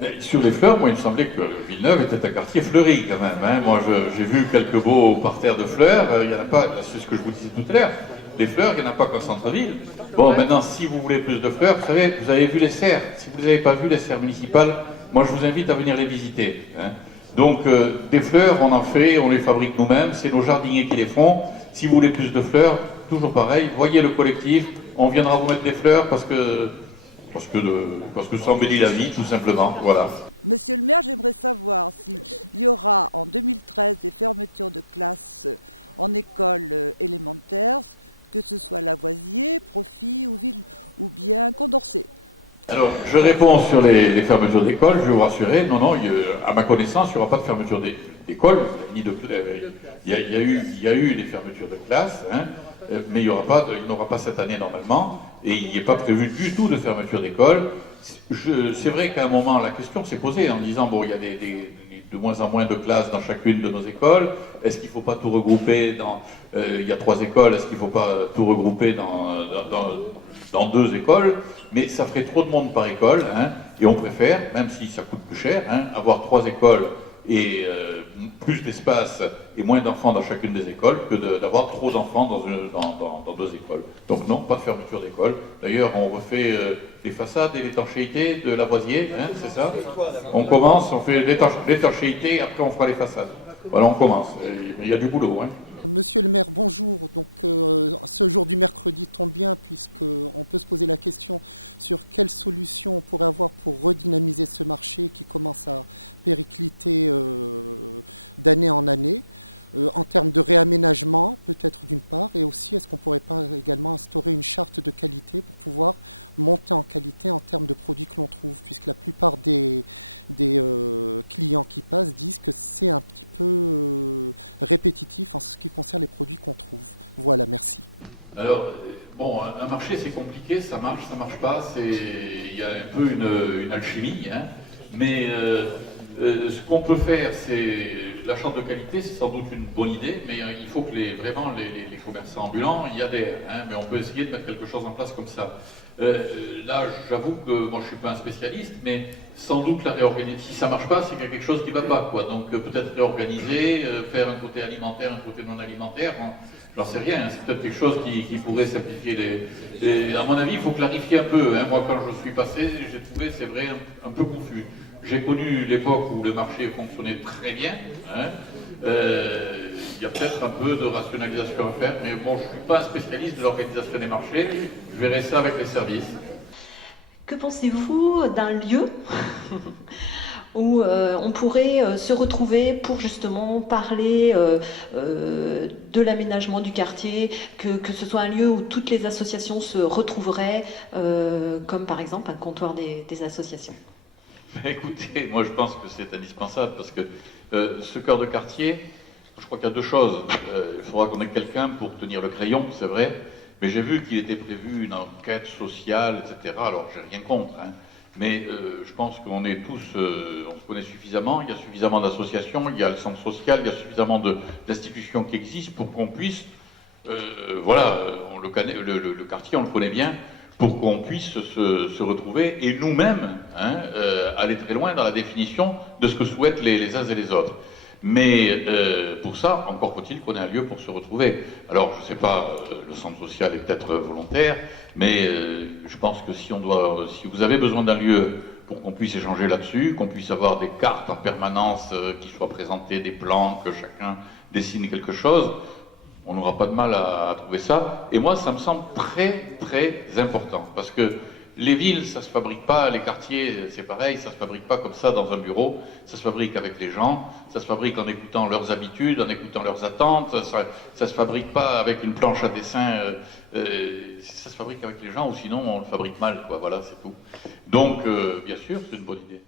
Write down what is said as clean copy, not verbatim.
Mais sur les fleurs, moi, il me semblait que Villeneuve était un quartier fleuri quand même. Hein. Moi, j'ai vu quelques beaux parterres de fleurs. Il n'y en a pas, c'est ce que je vous disais tout à l'heure. Les fleurs, il n'y en a pas qu'en centre-ville. Bon, maintenant, si vous voulez plus de fleurs, vous savez, vous avez vu les serres. Si vous n'avez pas vu les serres municipales, moi, je vous invite à venir les visiter. Hein. Donc, des fleurs, on en fait, on les fabrique nous-mêmes. C'est nos jardiniers qui les font. Si vous voulez plus de fleurs, toujours pareil, voyez le collectif. On viendra vous mettre des fleurs parce que ça embellit la vie, tout simplement. Voilà. Alors, je réponds sur les fermetures d'école, je vais vous rassurer. Non, non, à ma connaissance, il n'y aura pas de fermeture d'école, ni de. Il y a eu des fermetures de classe, hein, mais il n'y aura pas cette année normalement, et il n'y est pas prévu du tout de fermeture d'école. C'est vrai qu'à un moment, la question s'est posée en disant bon, il y a de moins en moins de classes dans chacune de nos écoles. Est-ce qu'il ne faut pas tout regrouper dans. Il y a 3 écoles, est-ce qu'il ne faut pas tout regrouper dans 2 écoles? Mais ça ferait trop de monde par école, hein, et on préfère, même si ça coûte plus cher, hein, avoir 3 écoles et plus d'espace et moins d'enfants dans chacune des écoles que d'avoir trop d'enfants dans 2 écoles. Donc non, pas de fermeture d'école. D'ailleurs, on refait les façades et l'étanchéité de Lavoisier, hein, c'est ça? On commence, on fait l'étanchéité, après on fera les façades. Voilà, on commence. Il y a du boulot. Hein. Alors, bon, un marché c'est compliqué, ça marche pas, il y a un peu une alchimie, hein, mais ce qu'on peut faire, c'est l'achat de qualité, c'est sans doute une bonne idée, mais il faut que vraiment les commerçants ambulants y adhèrent, hein, mais on peut essayer de mettre quelque chose en place comme ça. Là, j'avoue que moi je suis pas un spécialiste, mais sans doute si ça marche pas, c'est qu'il y a quelque chose qui va pas, quoi. Donc peut-être réorganiser, faire un côté alimentaire, un côté non alimentaire. Hein. J'en sais rien, hein, c'est peut-être quelque chose qui pourrait simplifier À mon avis, il faut clarifier un peu. Hein. Moi, quand je suis passé, j'ai trouvé, c'est vrai, un peu confus. J'ai connu l'époque où le marché fonctionnait très bien. Hein. Il y a peut-être un peu de rationalisation à faire, mais bon, je ne suis pas un spécialiste de l'organisation des marchés. Je verrai ça avec les services. Que pensez-vous d'un lieu où on pourrait se retrouver pour justement parler de l'aménagement du quartier, que ce soit un lieu où toutes les associations se retrouveraient, comme par exemple un comptoir des associations? Écoutez, moi je pense que c'est indispensable parce que ce cœur de quartier, je crois qu'il y a 2 choses. Il faudra qu'on ait quelqu'un pour tenir le crayon, c'est vrai, mais j'ai vu qu'il était prévu une enquête sociale, etc. Alors j'ai rien contre, hein. Mais je pense qu'on est tous, on se connaît suffisamment, il y a suffisamment d'associations, il y a le centre social, il y a suffisamment d'institutions qui existent pour qu'on puisse, voilà, le quartier, on le connaît bien, pour qu'on puisse se retrouver et nous-mêmes hein, aller très loin dans la définition de ce que souhaitent les uns et les autres. Mais pour ça, encore faut-il qu'on ait un lieu pour se retrouver. Alors, je ne sais pas, le centre social est peut-être volontaire, mais je pense que si vous avez besoin d'un lieu pour qu'on puisse échanger là-dessus, qu'on puisse avoir des cartes en permanence qui soient présentées, des plans, que chacun dessine quelque chose, on n'aura pas de mal à trouver ça. Et moi, ça me semble très, très important, parce que les villes, ça se fabrique pas, les quartiers, c'est pareil, ça se fabrique pas comme ça dans un bureau, ça se fabrique avec les gens, ça se fabrique en écoutant leurs habitudes, en écoutant leurs attentes, ça se fabrique pas avec une planche à dessin, ça se fabrique avec les gens, ou sinon on le fabrique mal, quoi, voilà, c'est tout. Donc, bien sûr, c'est une bonne idée.